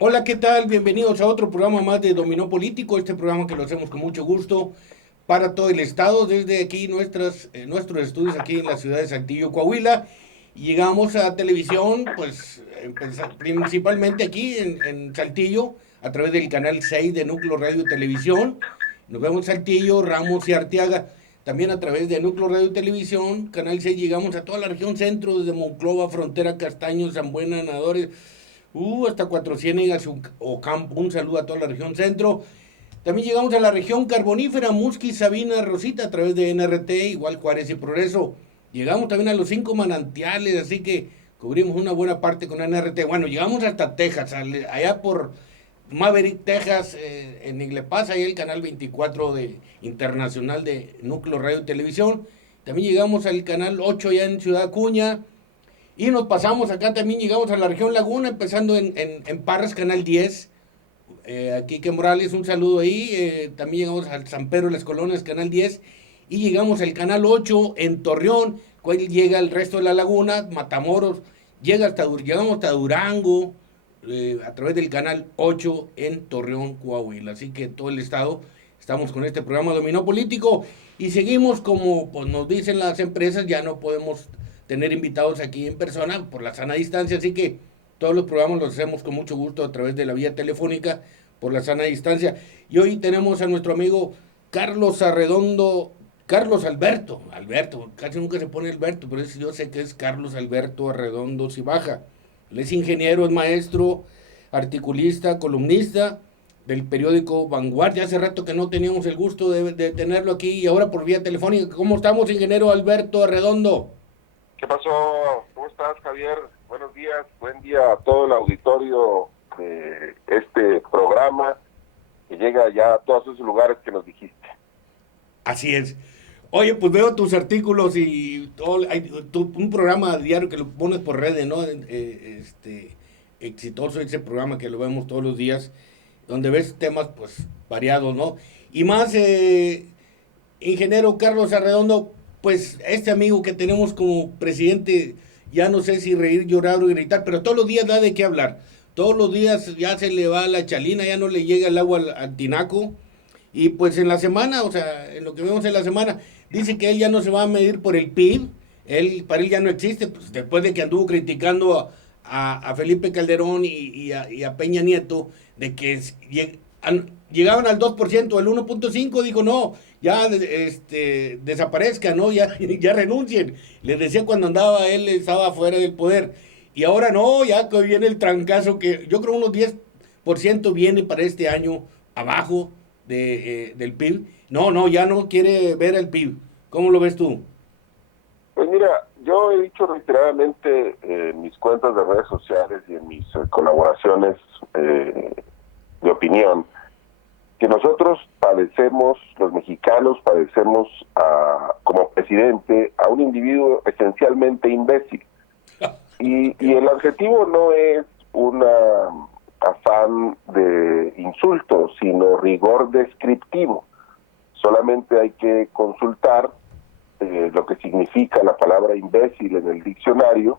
Hola, ¿qué tal? Bienvenidos a otro programa más de Dominó Político, este programa que lo hacemos con mucho gusto para todo el estado, desde aquí nuestros estudios aquí en la ciudad de Saltillo, Coahuila. Y llegamos a televisión, pues principalmente aquí en Saltillo, a través del canal 6 de Núcleo Radio y Televisión. Nos vemos en Saltillo, Ramos y Arteaga. También a través de Núcleo Radio y Televisión, Canal 6, llegamos a toda la región centro, desde Monclova, Frontera, Castaños, San Buena, Nadores, hasta Cuatro Ciénegas o Campo. Un saludo a toda la región centro. También llegamos a la región carbonífera, Musqui, Sabina, Rosita, a través de NRT, igual Juárez y Progreso. Llegamos también a los cinco manantiales, así que cubrimos una buena parte con NRT. Bueno, llegamos hasta Texas, allá por Maverick, Texas, en Iglepaz, ahí el canal 24 de Internacional de Núcleo Radio y Televisión. También llegamos al canal 8 ya en Ciudad Acuña, y nos pasamos acá, también llegamos a la región Laguna, empezando en Parras, Canal 10. Aquí que Morales, un saludo ahí. También llegamos al San Pedro de las Colonias, Canal 10. Y llegamos al Canal 8 en Torreón, cual llega el resto de la laguna, Matamoros. Llegamos hasta Durango, a través del Canal 8 en Torreón, Coahuila. Así que todo el estado estamos con este programa Dominó Político. Y seguimos como pues, nos dicen las empresas, ya no podemos tener invitados aquí en persona por la sana distancia, así que todos los programas los hacemos con mucho gusto a través de la vía telefónica por la sana distancia. Y hoy tenemos a nuestro amigo Carlos Arredondo, Carlos Alberto, casi nunca se pone Alberto, pero yo sé que es Carlos Alberto Arredondo Cibaja. Él es ingeniero, es maestro, articulista, columnista del periódico Vanguardia. Hace rato que no teníamos el gusto de tenerlo aquí y ahora por vía telefónica. ¿Cómo estamos, ingeniero Alberto Arredondo? ¿Qué pasó? ¿Cómo estás, Javier? Buenos días, buen día a todo el auditorio de este programa que llega ya a todos esos lugares que nos dijiste. Así es. Oye, pues veo tus artículos y todo, un programa diario que lo pones por redes, ¿no? Exitoso ese programa que lo vemos todos los días, donde ves temas pues variados, ¿no? Y más, ingeniero Carlos Arredondo, pues este amigo que tenemos como presidente, ya no sé si reír, llorar o gritar, pero todos los días da de qué hablar. Todos los días ya se le va la chalina, ya no le llega el agua al tinaco. Y pues en la semana, o sea, en lo que vemos en la semana, dice que él ya no se va a medir por el PIB, para él ya no existe, pues después de que anduvo criticando a Felipe Calderón y a Peña Nieto, de que llegaban al 2%, al 1.5%, dijo no, ya desaparezca, ¿no? Ya, ya renuncien. Les decía cuando andaba él, estaba fuera del poder. Y ahora no, ya que viene el trancazo que yo creo unos 10% viene para este año abajo del PIB. No, no, ya no quiere ver el PIB. ¿Cómo lo ves tú? Pues mira, yo he dicho reiteradamente en mis cuentas de redes sociales y en mis colaboraciones de opinión que nosotros padecemos, los mexicanos padecemos como presidente a un individuo esencialmente imbécil. Y el adjetivo no es una afán de insulto, sino rigor descriptivo. Solamente hay que consultar lo que significa la palabra imbécil en el diccionario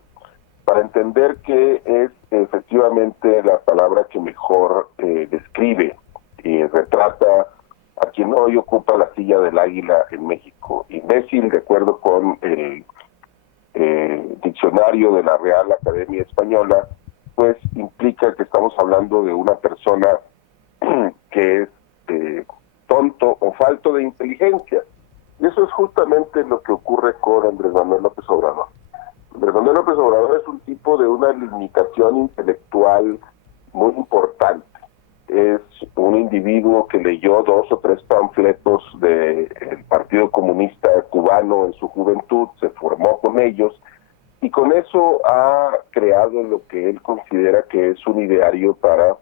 para entender que es efectivamente la palabra que mejor describe y retrata a quien hoy ocupa la silla del águila en México. Imbécil, de acuerdo con el diccionario de la Real Academia Española, pues implica que estamos hablando de una persona que es tonto o falto de inteligencia. Y eso es justamente lo que ocurre con Andrés Manuel López Obrador. Andrés Manuel López Obrador es un tipo de una limitación intelectual muy importante. Es un individuo que leyó 2 o 3 panfletos del Partido Comunista Cubano en su juventud, se formó con ellos y con eso ha creado lo que él considera que es un ideario para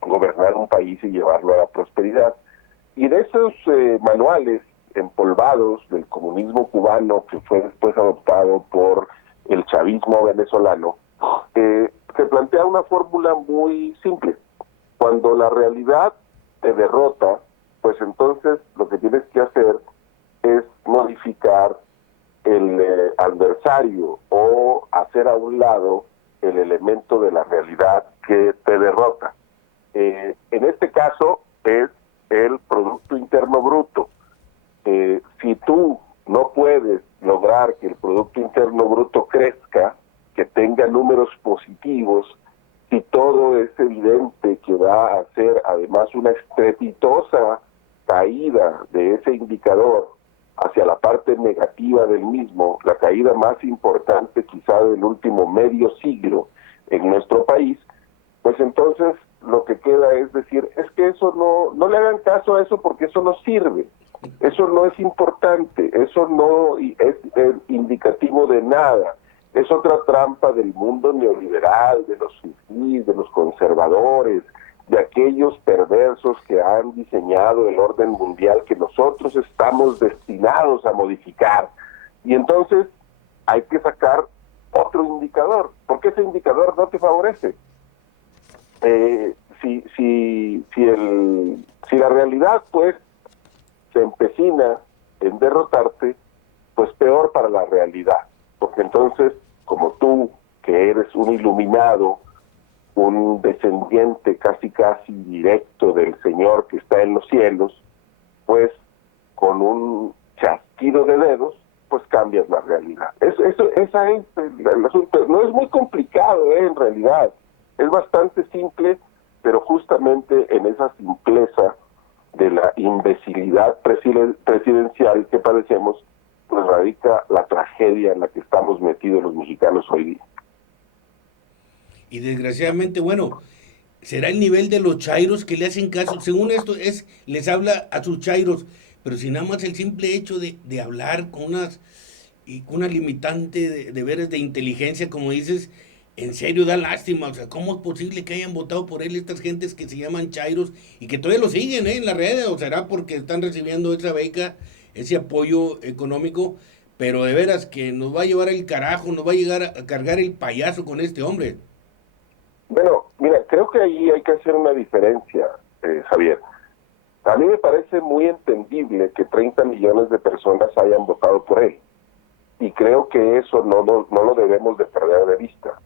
gobernar un país y llevarlo a la prosperidad. Y de esos manuales empolvados del comunismo cubano que fue después adoptado por el chavismo venezolano, se plantea una fórmula muy simple. Cuando la realidad te derrota, pues entonces lo que tienes que hacer es modificar el adversario o hacer a un lado el elemento de la realidad que te derrota. En este caso es el Producto Interno Bruto. Si tú no puedes lograr que el Producto Interno Bruto crezca, que tenga números positivos, si todo es evidente que va a ser además una estrepitosa caída de ese indicador hacia la parte negativa del mismo, la caída más importante quizá del último medio siglo en nuestro país, pues entonces lo que queda es decir, es que eso no le hagan caso a eso porque eso no sirve, eso no es importante, eso no es indicativo de nada. Es otra trampa del mundo neoliberal, de los fifís, de los conservadores, de aquellos perversos que han diseñado el orden mundial que nosotros estamos destinados a modificar. Y entonces hay que sacar otro indicador, porque ese indicador no te favorece. Si la realidad pues se empecina en derrotarte, pues peor para la realidad, porque entonces como tú, que eres un iluminado, un descendiente casi directo del Señor que está en los cielos, pues con un chasquido de dedos, pues cambias la realidad. Esa es el asunto. No es muy complicado, en realidad. Es bastante simple, pero justamente en esa simpleza de la imbecilidad presidencial que padecemos, pues radica la tragedia en la que estamos metidos los mexicanos hoy día. Y desgraciadamente, bueno, será el nivel de los chairos que le hacen caso. Según esto, les habla a sus chairos, pero si nada más el simple hecho de hablar con una limitante de veras de inteligencia, como dices, en serio da lástima. O sea, ¿cómo es posible que hayan votado por él estas gentes que se llaman chairos y que todavía lo siguen en la red? ¿O será porque están recibiendo esa beca, ese apoyo económico? Pero de veras que nos va a llevar el carajo, nos va a llegar a cargar el payaso con este hombre. Bueno, mira, creo que ahí hay que hacer una diferencia, Javier. A mí me parece muy entendible que 30 millones de personas hayan votado por él. Y creo que eso no lo debemos de perder de vista.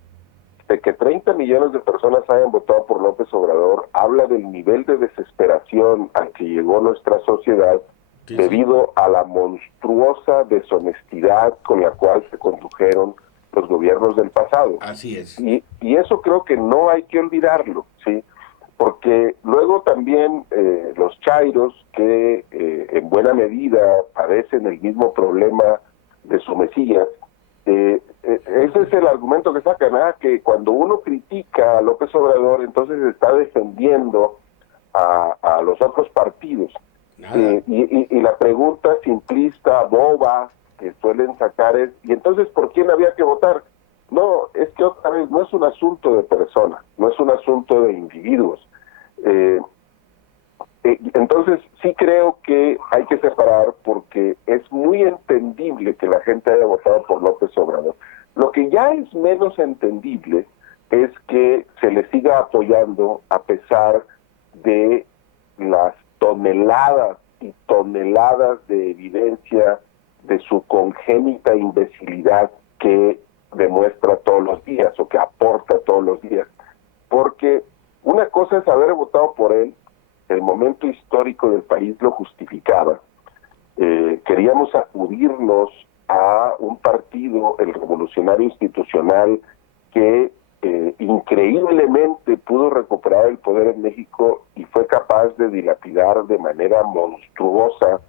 De que 30 millones de personas hayan votado por López Obrador habla del nivel de desesperación al que llegó nuestra sociedad debido a la monstruosa deshonestidad con la cual se condujeron los gobiernos del pasado. Así es. Y eso creo que no hay que olvidarlo, ¿sí? Porque luego también los chairos que en buena medida padecen el mismo problema de su mesías, ese es el argumento que sacan, que cuando uno critica a López Obrador, entonces está defendiendo a los otros partidos. Y la pregunta simplista, boba, que suelen sacar es, ¿y entonces por quién había que votar? No, es que otra vez no es un asunto de personas, no es un asunto de individuos. Entonces sí creo que hay que separar, porque es muy entendible que la gente haya votado por López Obrador. Lo que ya es menos entendible es que se le siga apoyando a pesar de las toneladas y toneladas de evidencia de su congénita imbecilidad que demuestra todos los días o que aporta todos los días. Porque una cosa es haber votado por él, el momento histórico del país lo justificaba. Queríamos acudirnos a un partido, el Revolucionario Institucional, que increíblemente pudo recuperar el poder en México y fue capaz de dilapidar de manera monstruosa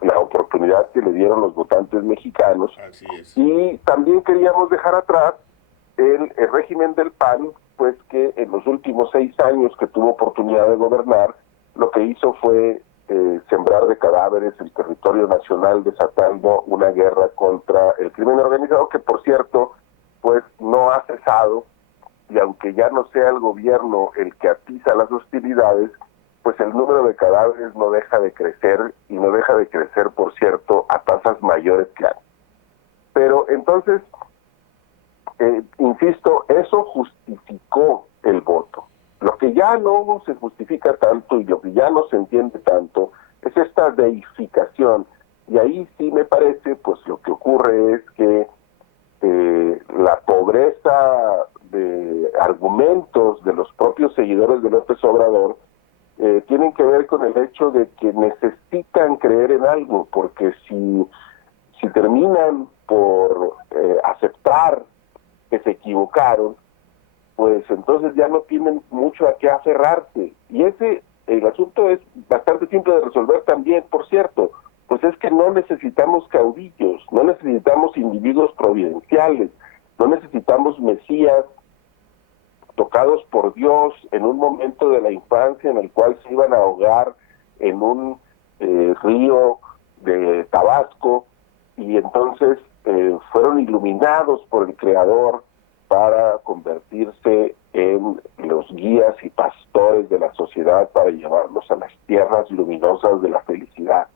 la oportunidad que le dieron los votantes mexicanos. Así es. Y también queríamos dejar atrás el régimen del PAN, pues que en los últimos 6 años que tuvo oportunidad de gobernar, lo que hizo fue sembrar de cadáveres el territorio nacional, desatando una guerra contra el crimen organizado, que por cierto, pues no ha cesado, y aunque ya no sea el gobierno el que atiza las hostilidades, pues el número de cadáveres no deja de crecer, y no deja de crecer, por cierto, a tasas mayores que antes. Pero entonces, insisto, eso justificó el voto. Lo que ya no se justifica tanto y lo que ya no se entiende tanto es esta deificación. Y ahí sí me parece, pues lo que ocurre es que la pobreza de argumentos de los propios seguidores de López Obrador tienen que ver con el hecho de que necesitan creer en algo, porque si terminan por aceptar que se equivocaron, pues entonces ya no tienen mucho a qué aferrarse. Y el asunto es bastante simple de resolver también, por cierto, pues es que no necesitamos caudillos, no necesitamos individuos providenciales, no necesitamos mesías tocados por Dios en un momento de la infancia en el cual se iban a ahogar en un río de Tabasco y entonces fueron iluminados por el Creador para convertirse en los guías y pastores de la sociedad para llevarlos a las tierras luminosas de la felicidad.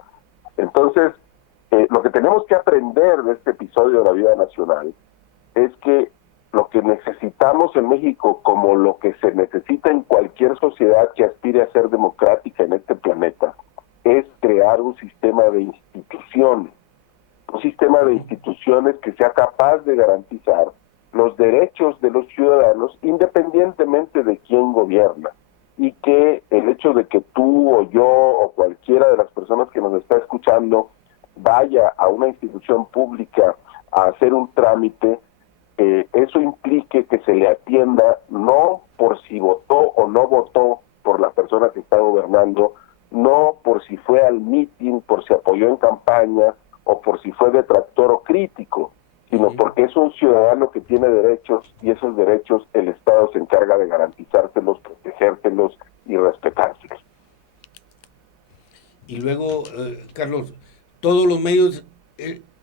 Entonces, lo que tenemos que aprender de este episodio de la vida nacional es que lo que necesitamos en México, como lo que se necesita en cualquier sociedad que aspire a ser democrática en este planeta, es crear un sistema de instituciones. Un sistema de instituciones que sea capaz de garantizar los derechos de los ciudadanos independientemente de quién gobierna. Y que el hecho de que tú o yo o cualquiera de las personas que nos está escuchando vaya a una institución pública a hacer un trámite, eso implique que se le atienda no por si votó o no votó por la persona que está gobernando, no por si fue al mitin, por si apoyó en campaña o por si fue detractor o crítico, sino porque es un ciudadano que tiene derechos y esos derechos el Estado se encarga de garantizárselos, protegérselos y respetárselos. Y luego, Carlos, todos los medios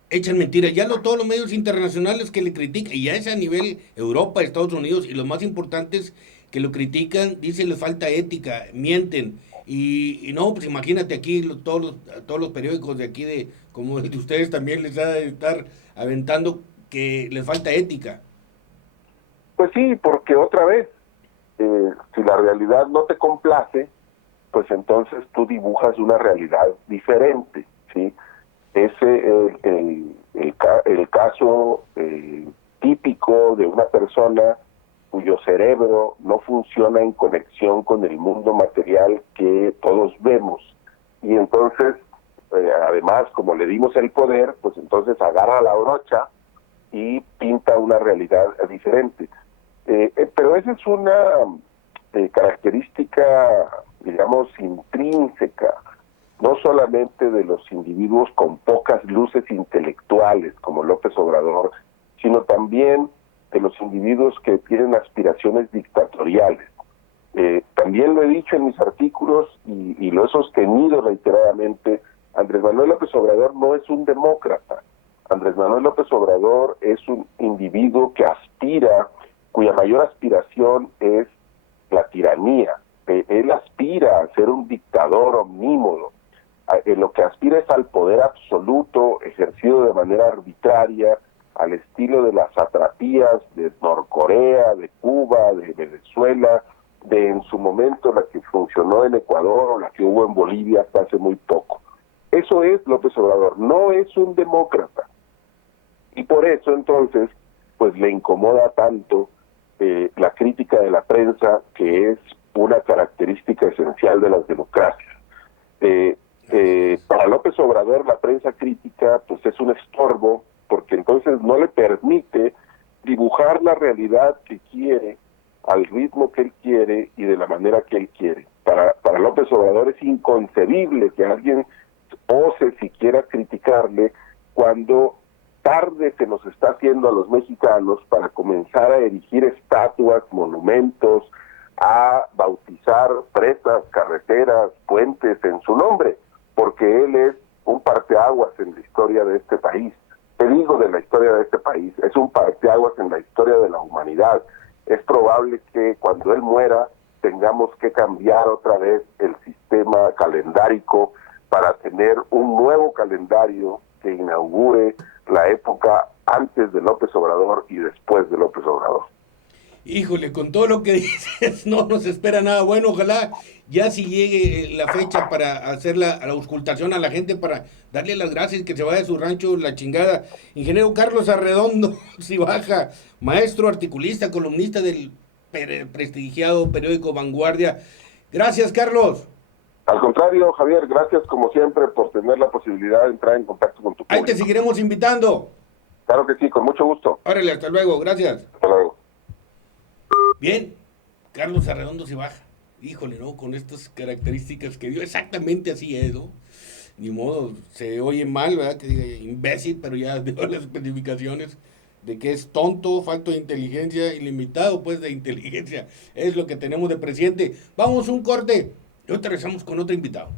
echan mentiras, ya no todos los medios internacionales que le critican, y ya es a nivel Europa, Estados Unidos, y los más importantes que lo critican, dicen le falta ética, mienten, y no, pues imagínate aquí todos los periódicos de aquí, como el de ustedes también les va a estar aventando que les falta ética. Pues sí, porque otra vez, si la realidad no te complace, pues entonces tú dibujas una realidad diferente, ¿sí? Ese el caso típico de una persona cuyo cerebro no funciona en conexión con el mundo material que todos vemos. Y entonces, además, como le dimos el poder, pues entonces agarra la brocha y pinta una realidad diferente. Pero esa es una característica, digamos, intrínseca, no solamente de los individuos con pocas luces intelectuales, como López Obrador, sino también de los individuos que tienen aspiraciones dictatoriales. También lo he dicho en mis artículos y lo he sostenido reiteradamente, Andrés Manuel López Obrador no es un demócrata. Andrés Manuel López Obrador es un individuo que aspira, cuya mayor aspiración es la tiranía. Él aspira a ser un dictador omnímodo. Lo que aspira es al poder absoluto ejercido de manera arbitraria, al estilo de las satrapías de Norcorea, de Cuba, de Venezuela, de en su momento la que funcionó en Ecuador o la que hubo en Bolivia hasta hace muy poco. Eso es López Obrador, no es un demócrata. Y por eso entonces, pues le incomoda tanto la crítica de la prensa, que es una característica esencial de las democracias. Para López Obrador la prensa crítica pues es un estorbo, porque entonces no le permite dibujar la realidad que quiere, al ritmo que él quiere y de la manera que él quiere. Para López Obrador es inconcebible que alguien ose siquiera criticarle cuando tarde se nos está haciendo a los mexicanos para comenzar a erigir estatuas, monumentos, a bautizar presas, carreteras, puentes en su nombre, porque él es un parteaguas en la historia de este país. Te digo de la historia de este país, es un parteaguas en la historia de la humanidad. Es probable que cuando él muera tengamos que cambiar otra vez el sistema calendárico para tener un nuevo calendario que inaugure la época antes de López Obrador y después de López Obrador. Híjole, con todo lo que dices, no nos espera nada bueno. Ojalá ya si llegue la fecha para hacer la auscultación a la gente, para darle las gracias, que se vaya a su rancho la chingada. Ingeniero Carlos Arredondo, si baja, maestro, articulista, columnista del prestigiado periódico Vanguardia. Gracias, Carlos. Al contrario, Javier, gracias como siempre por tener la posibilidad de entrar en contacto con tu público. Ahí te seguiremos invitando. Claro que sí, con mucho gusto. Órale, hasta luego, gracias. Hasta luego. Bien, Carlos Arredondo se baja. Híjole, ¿no? Con estas características que dio, exactamente así es, ¿no? Ni modo, se oye mal, ¿verdad? Que diga imbécil, pero ya dio las especificaciones de que es tonto, falto de inteligencia, ilimitado, pues, de inteligencia. Es lo que tenemos de presidente. Vamos, un corte. Y ahorita regresamos con otro invitado.